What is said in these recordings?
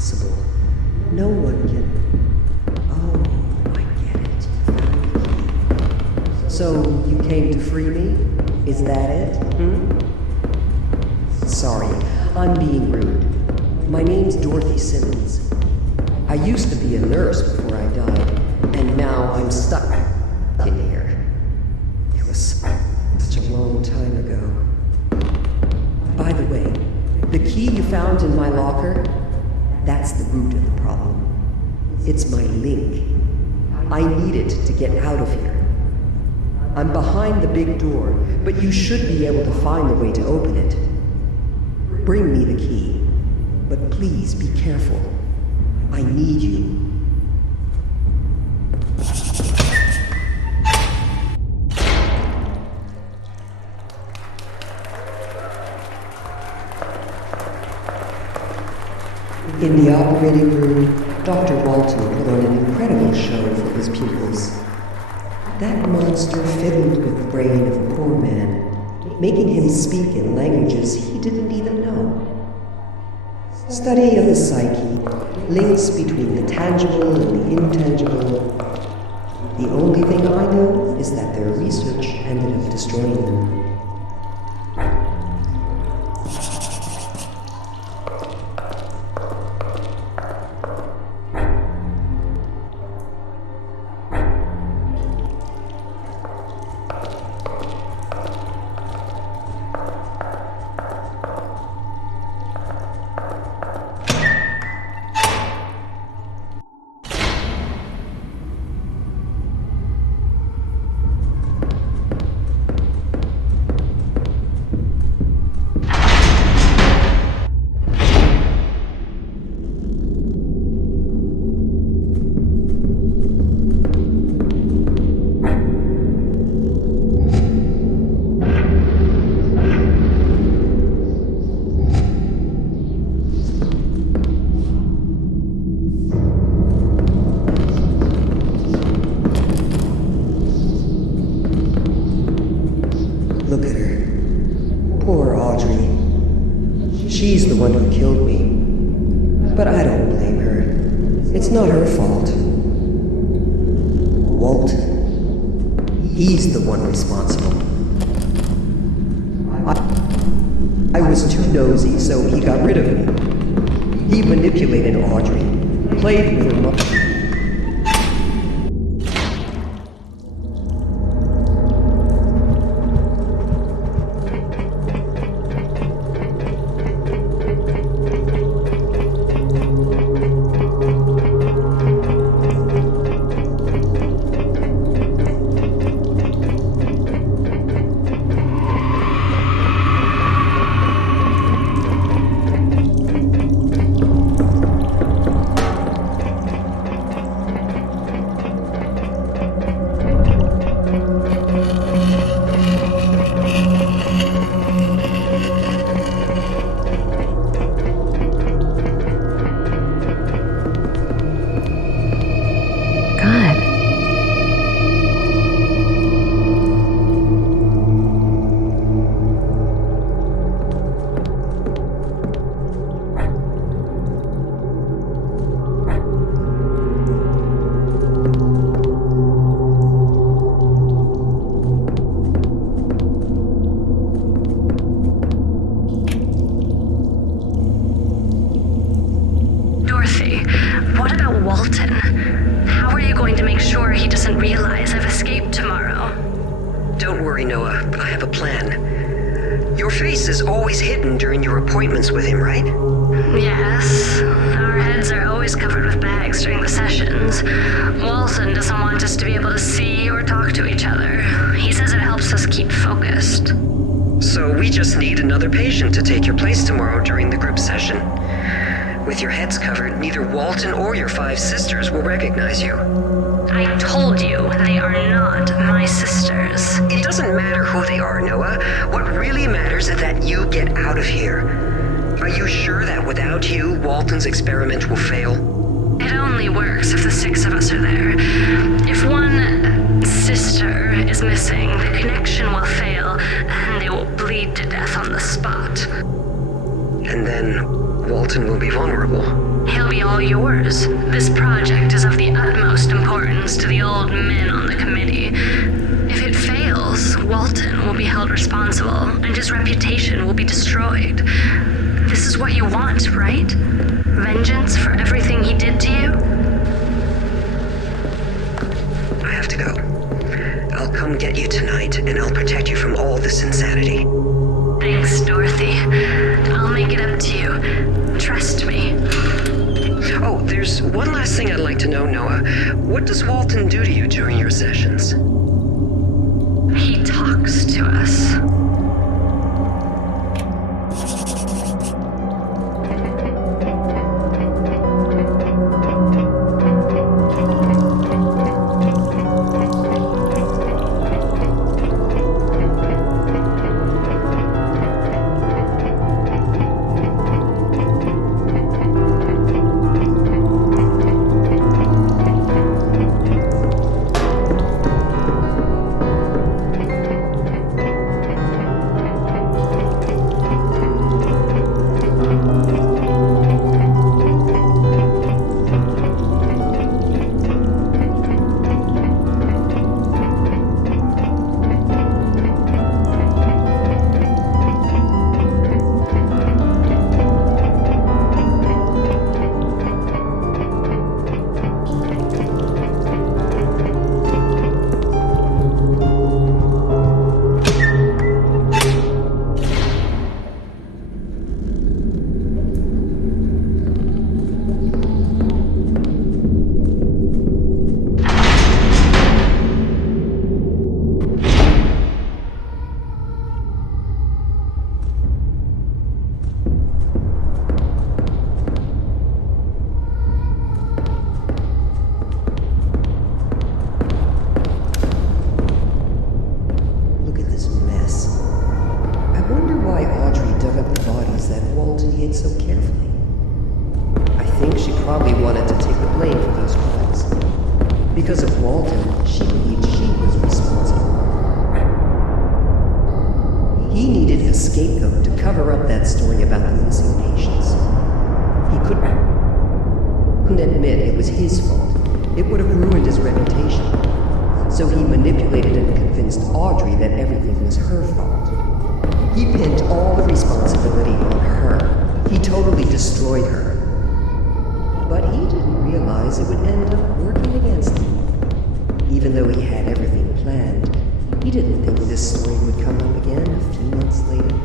responsible. No one can... Oh, I get it. So, you came to free me? Is that it? Sorry, I'm being rude. My name's Dorothy Simmons. I used to be a nurse before I died, and now I'm stuck in here. It was such a long time ago. By the way, the key you found in my locker, that's the root of the problem. It's my link. I need it to get out of here. I'm behind the big door, but you should be able to find a way to open it. Bring me the key, but please be careful. I need you. In the operating room, Dr. Walton put on an incredible show for his pupils. That monster fiddled with the brain of a poor man, making him speak in languages he didn't even know. Study of the psyche, links between the tangible and the intangible. The only thing I know is that their research ended up destroying them. Look at her. Poor Audrey. She's the one who killed me. But I don't blame her. It's not her fault. Walt, he's the one responsible. I was too nosy, so he got rid of me. He manipulated Audrey, played with her mother. Appointments with him, right? Yes. Our heads are always covered with bags during the sessions. Walton doesn't want us to be able to see or talk to each other. He says it helps us keep focused. So we just need another patient to take your place tomorrow during the group session. With your heads covered, neither Walton or your 5 sisters will recognize you. I told you, they are not my sisters. It doesn't matter who they are, Noah. What really matters is that you get out of here. Are you sure that without you, Walton's experiment will fail? It only works if the 6 of us are there. If one sister is missing, the connection will fail, and they will bleed to death on the spot. And then Walton will be vulnerable. He'll be all yours. This project is of the utmost importance to the old men on the committee. If it fails, Walton will be held responsible, and his reputation will be destroyed. This is what you want, right? Vengeance for everything he did to you? I have to go. I'll come get you tonight, and I'll protect you from all this insanity. Thanks, Dorothy. I'll make it up to you. Trust me. Oh, there's one last thing I'd like to know, Noah. What does Walton do to you during your sessions? He talks to us. Because of Walton, she believed she was responsible. He needed a scapegoat to cover up that story about the missing patients. He couldn't admit it was his fault. It would have ruined his reputation. So he manipulated and convinced Audrey that everything was her fault. He pinned all the responsibility on her. He totally destroyed her. But he didn't realize it would end up working against him. Even though he had everything planned, he didn't think this story would come up again a few months later.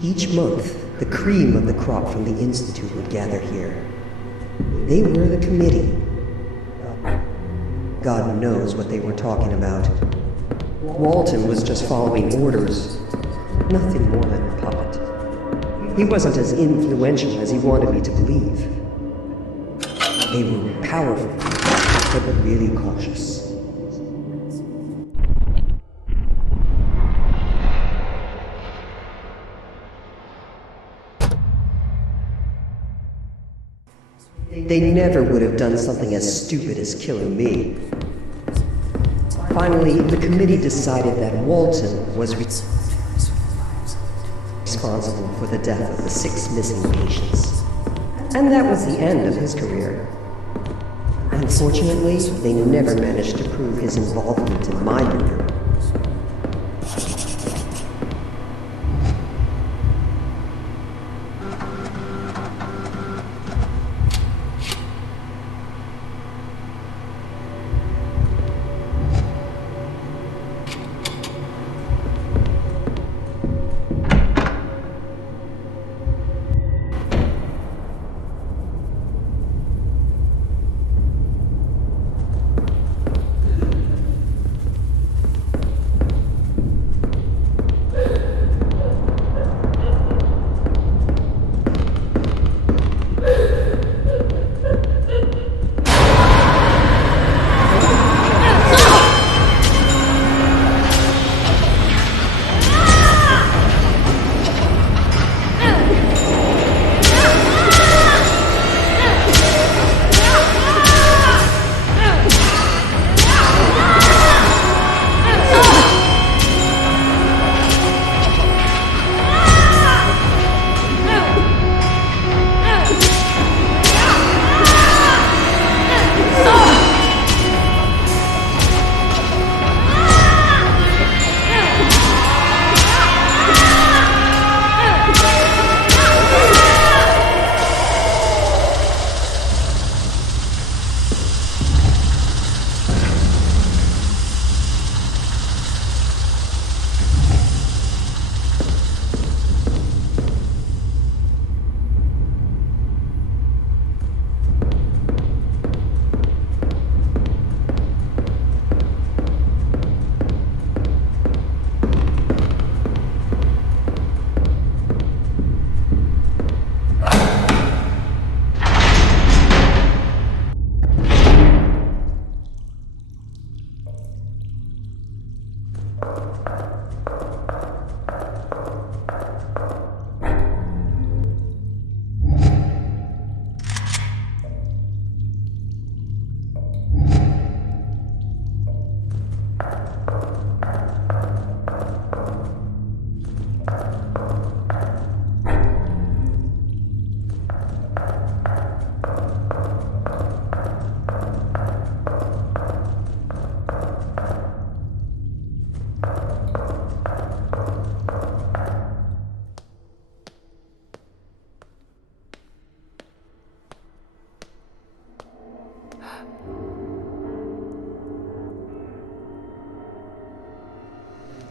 Each month, the cream of the crop from the Institute would gather here. They were the committee. God knows what they were talking about. Walton was just following orders. Nothing more than a puppet. He wasn't as influential as he wanted me to believe. They were powerful, but really cautious. They never would have done something as stupid as killing me. Finally, the committee decided that Walton was responsible for the death of the 6 missing patients. And that was the end of his career. Unfortunately, they never managed to prove his involvement in my murder.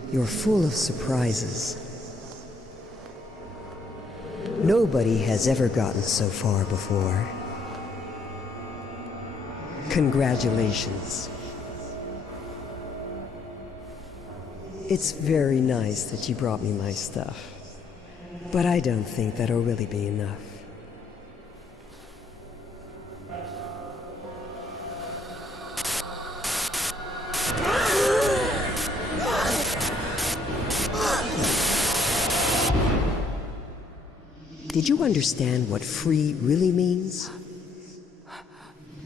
You're full of surprises. Nobody has ever gotten so far before. Congratulations. It's very nice that you brought me my stuff, but I don't think that'll really be enough. Did you understand what free really means?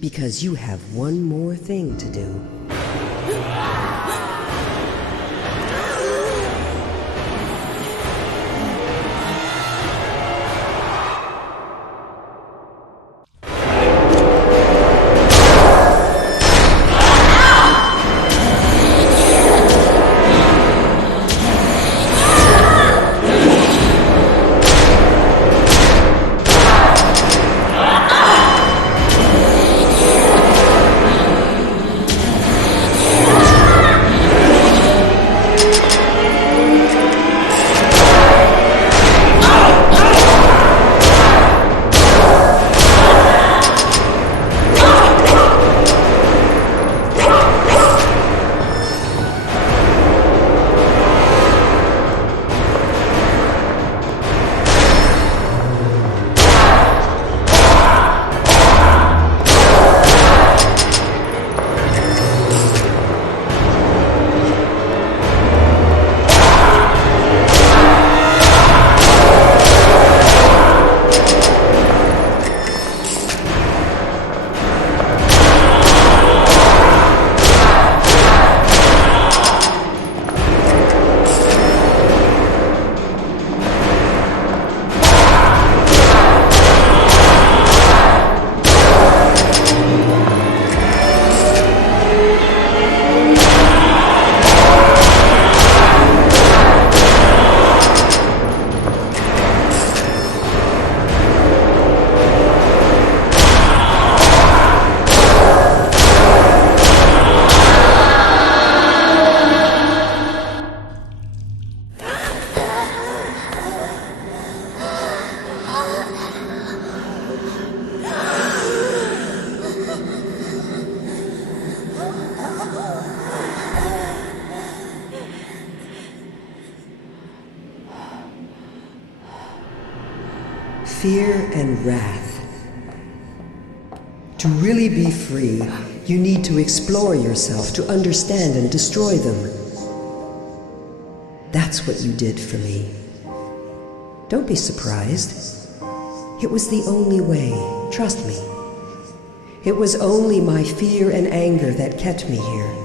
Because you have one more thing to do. fear and wrath. To really be free, you need to explore yourself, to understand and destroy them. That's what you did for me. Don't be surprised. It was the only way, trust me. It was only my fear and anger that kept me here.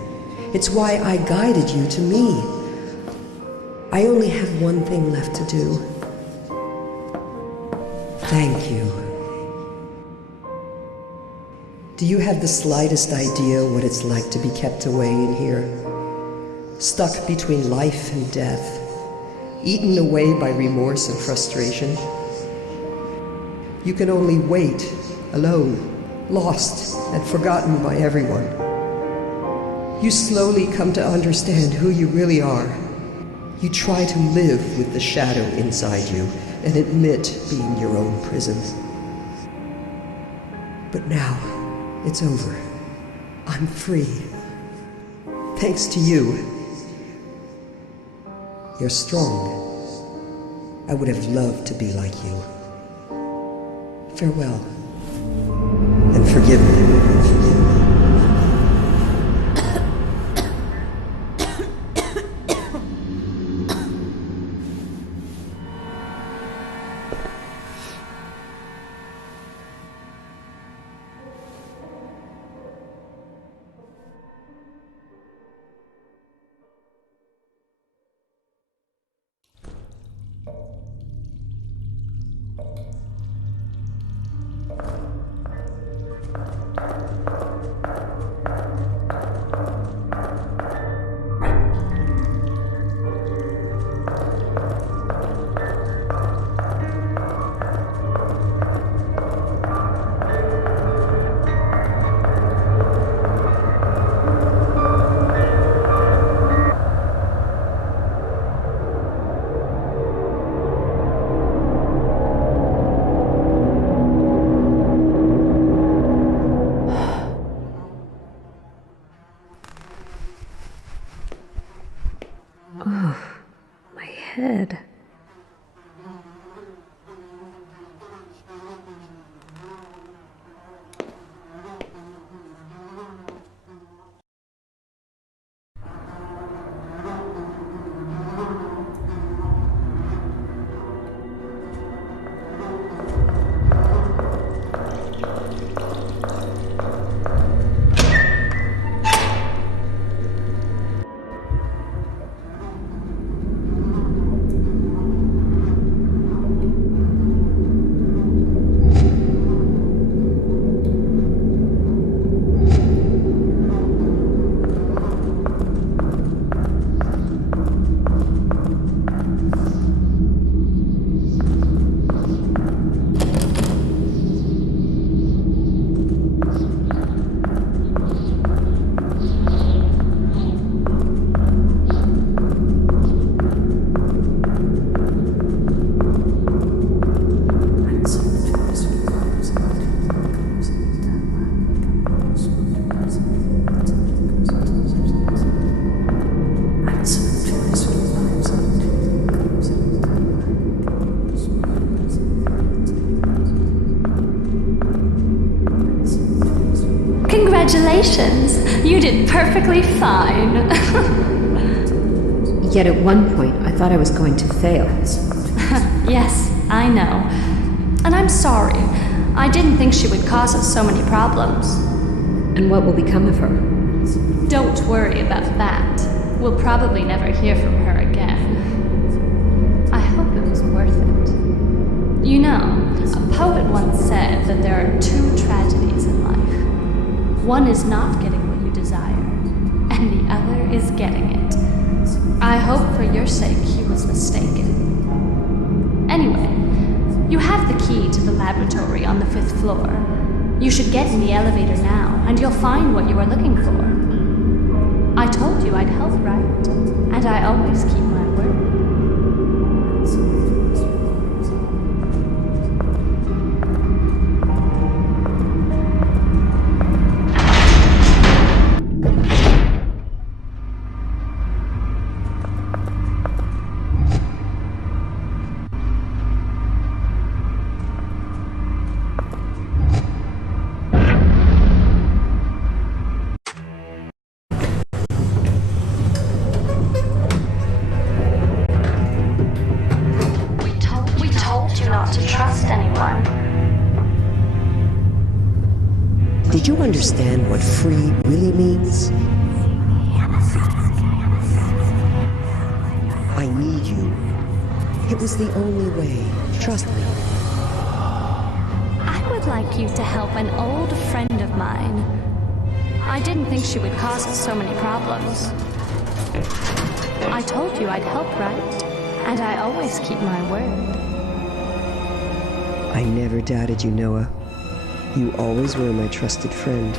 It's why I guided you to me. I only have one thing left to do. Thank you. Do you have the slightest idea what it's like to be kept away in here? Stuck between life and death, eaten away by remorse and frustration. You can only wait, alone, lost and forgotten by everyone. You slowly come to understand who you really are. You try to live with the shadow inside you and admit being your own prison. But now, it's over. I'm free. Thanks to you. You're strong. I would have loved to be like you. Farewell. And forgive me. Head. Congratulations! You did perfectly fine. Yet at one point, I thought I was going to fail. Yes, I know. And I'm sorry. I didn't think she would cause us so many problems. And what will become of her? Don't worry about that. We'll probably never hear from her again. I hope it was worth it. You know, a poet once said that there are two tragedies in life. One is not getting what you desire, and the other is getting it. I hope for your sake he was mistaken. Anyway, you have the key to the laboratory on the 5th floor. You should get in the elevator now, and you'll find what you are looking for. I told you I'd help, right? And I always keep my word. Did you understand what free really means? I need you. It was the only way. Trust me. I would like you to help an old friend of mine. I didn't think she would cause us so many problems. I told you I'd help, right? And I always keep my word. I never doubted you, Noah. You always were my trusted friend.